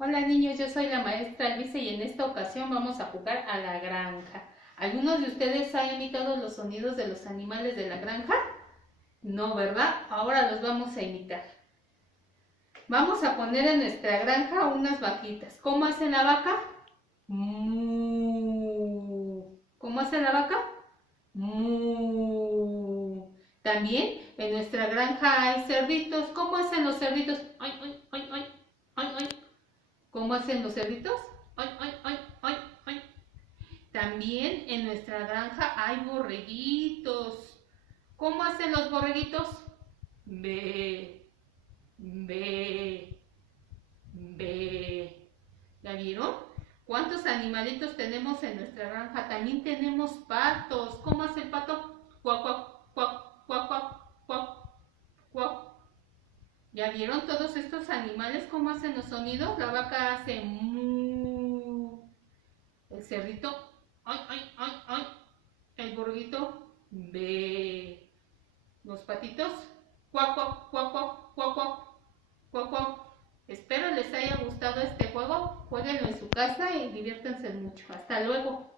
Hola niños, yo soy la maestra Luisa y en esta ocasión vamos a jugar a la granja. ¿Algunos de ustedes han imitado los sonidos de los animales de la granja? No, ¿verdad? Ahora los vamos a imitar. Vamos a poner en nuestra granja unas vaquitas. ¿Cómo hace la vaca? Mu. ¿Cómo hace la vaca? Mu. También en nuestra granja hay cerditos. ¿Cómo hacen los cerditos? Ay, ay, ay, ay, ay, ay. ¿Cómo hacen los cerditos? ¡Ay, ay, ay, ay, ay! También en nuestra granja hay borreguitos. ¿Cómo hacen los borreguitos? Ve, ve, ve. ¿Ya vieron? ¿Cuántos animalitos tenemos en nuestra granja? También tenemos patos. ¿Cómo hace el pato? Cuac, cuac, cuac, cuac, cuac, cuac, cuac. ¿Ya vieron todos estos animales cómo hacen los sonidos? La vaca hace mu. El cerdito, ay, ay, ay, ay. El borguito, ve. Los patitos, cuac, cuac, cuac, cuac, cuac, cuac, cuac, cuac. Espero les haya gustado este juego. Jueguenlo en su casa y diviértanse mucho. Hasta luego.